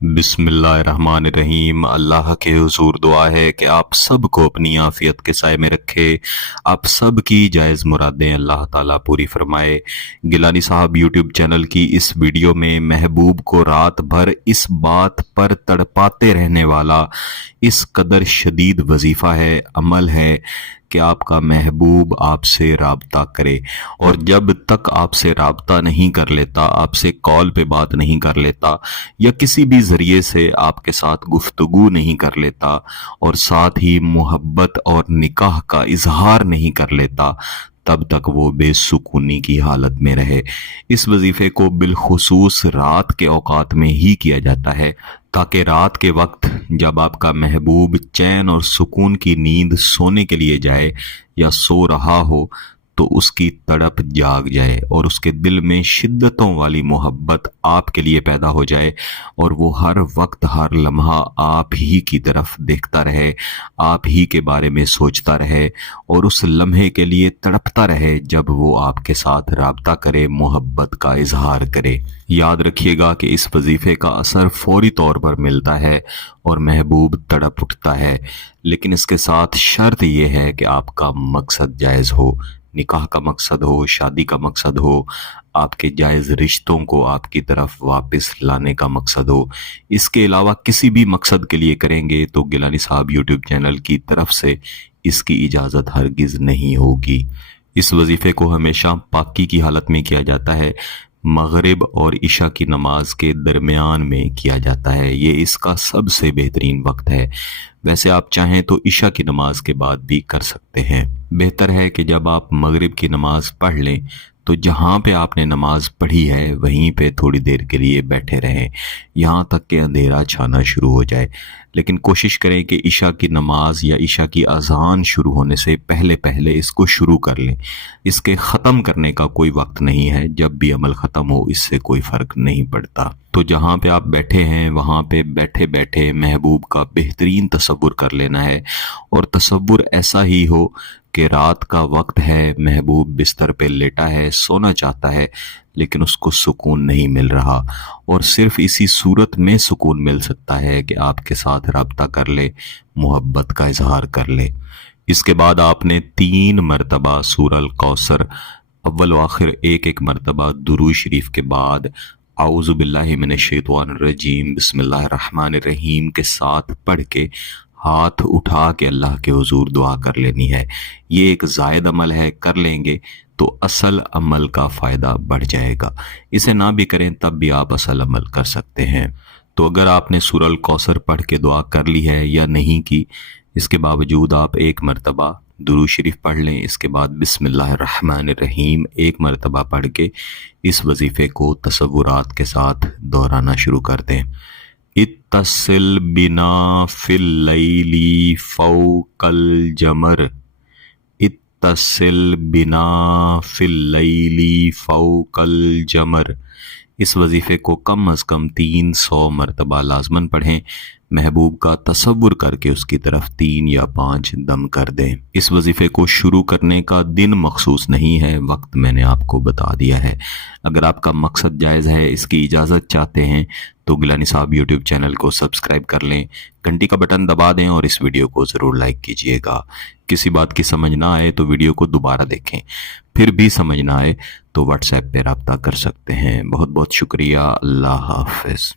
बिस्मिल्लाहिर्रहमानिर्रहीम। अल्लाह के हुजूर दुआ है कि आप सब को अपनी आफियत के साए में रखे। आप सब की जायज़ मुरादें अल्लाह ताला पूरी फरमाए। गिलानी साहब यूट्यूब चैनल की इस वीडियो में महबूब को रात भर इस बात पर तड़पाते रहने वाला इस कदर शदीद वजीफ़ा है, अमल है कि आपका महबूब आपसे राब्ता करे, और जब तक आपसे राब्ता नहीं कर लेता, आपसे कॉल पे बात नहीं कर लेता या किसी भी ज़रिए से आपके साथ गुफ्तगू नहीं कर लेता और साथ ही मोहब्बत और निकाह का इजहार नहीं कर लेता, तब तक वो बेसुकूनी की हालत में रहे। इस वजीफ़े को बिलखुसूस रात के औकात में ही किया जाता है, ताकि रात के वक्त जब आपका महबूब चैन और सुकून की नींद सोने के लिए जाए या सो रहा हो तो उसकी तड़प जाग जाए और उसके दिल में शिद्दतों वाली मोहब्बत आपके लिए पैदा हो जाए और वो हर वक्त हर लम्हा आप ही की तरफ देखता रहे, आप ही के बारे में सोचता रहे और उस लम्हे के लिए तड़पता रहे जब वो आपके साथ राब्ता करे, मोहब्बत का इजहार करे। याद रखिएगा कि इस वजीफ़े का असर फौरी तौर पर मिलता है और महबूब तड़प उठता है, लेकिन इसके साथ शर्त यह है कि आपका मकसद जायज़ हो, निकाह का मकसद हो, शादी का मकसद हो, आपके जायज़ रिश्तों को आपकी तरफ वापस लाने का मकसद हो। इसके अलावा किसी भी मकसद के लिए करेंगे तो गिलानी साहब यूट्यूब चैनल की तरफ से इसकी इजाज़त हरगिज़ नहीं होगी। इस वजीफ़े को हमेशा पाकी की हालत में किया जाता है, मगरिब और इशा की नमाज के दरमियान में किया जाता है। ये इसका सबसे बेहतरीन वक्त है। वैसे आप चाहें तो इशा की नमाज के बाद भी कर सकते हैं। बेहतर है कि जब आप मगरिब की नमाज पढ़ लें तो जहाँ पे आपने नमाज पढ़ी है वहीं पे थोड़ी देर के लिए बैठे रहें, यहाँ तक कि अंधेरा छाना शुरू हो जाए। लेकिन कोशिश करें कि इशा की नमाज या इशा की अजान शुरू होने से पहले पहले इसको शुरू कर लें। इसके ख़त्म करने का कोई वक्त नहीं है, जब भी अमल ख़त्म हो इससे कोई फ़र्क नहीं पड़ता। तो जहाँ पे आप बैठे हैं वहाँ पे बैठे बैठे महबूब का बेहतरीन तसव्वुर कर लेना है, और तसव्वुर ऐसा ही हो कि रात का वक्त है, महबूब बिस्तर पे लेटा है, सोना चाहता है लेकिन उसको सुकून नहीं मिल रहा, और सिर्फ इसी सूरत में सुकून मिल सकता है कि आपके साथ राब्ता कर ले, मोहब्बत का इजहार कर ले। इसके बाद आपने 3 मरतबा सूरह कौसर अव्वल व आखिर एक मरतबा दुरूद शरीफ के बाद आऊज़ु बिल्लाहि मिनश शैतानिर रजीम बिस्मिल्लाहिर रहमानिर रहीम के साथ पढ़ के हाथ उठा के अल्लाह के हुजूर दुआ कर लेनी है। ये एक जायद अमल है, कर लेंगे तो असल अमल का फ़ायदा बढ़ जाएगा। इसे ना भी करें तब भी आप असल अमल कर सकते हैं। तो अगर आपने सूरह कौसर पढ़ के दुआ कर ली है या नहीं की, इसके बावजूद आप 1 मरतबा दुरूद शरीफ पढ़ लें। इसके बाद बिस्मिल्लाहिर्रहमानिर्रहीम 1 मरतबा पढ़ के इस वजीफ़े को तसव्वुरात के साथ दोहराना शुरू कर दें। इत्तसिल बिना फिल लैली फौकल जमर, इत्तसिल बिना फिल लैली फौकल जमर। इस वजीफ़े को कम अज़ कम 300 मरतबा लाजमन पढ़ें। महबूब का तसव्वुर करके उसकी तरफ 3 या 5 दम कर दें। इस वजीफ़े को शुरू करने का दिन मखसूस नहीं है, वक्त मैंने आपको बता दिया है। अगर आपका मकसद जायज़ है, इसकी इजाज़त चाहते हैं तो गिलानी साहब यूट्यूब चैनल को सब्सक्राइब कर लें, घंटी का बटन दबा दें और इस वीडियो को ज़रूर लाइक कीजिएगा। किसी बात की समझ ना आए तो वीडियो को दोबारा देखें, फिर भी समझ ना आए तो व्हाट्सएप पे रब्ता कर सकते हैं। बहुत बहुत शुक्रिया। अल्लाह हाफ़िज़।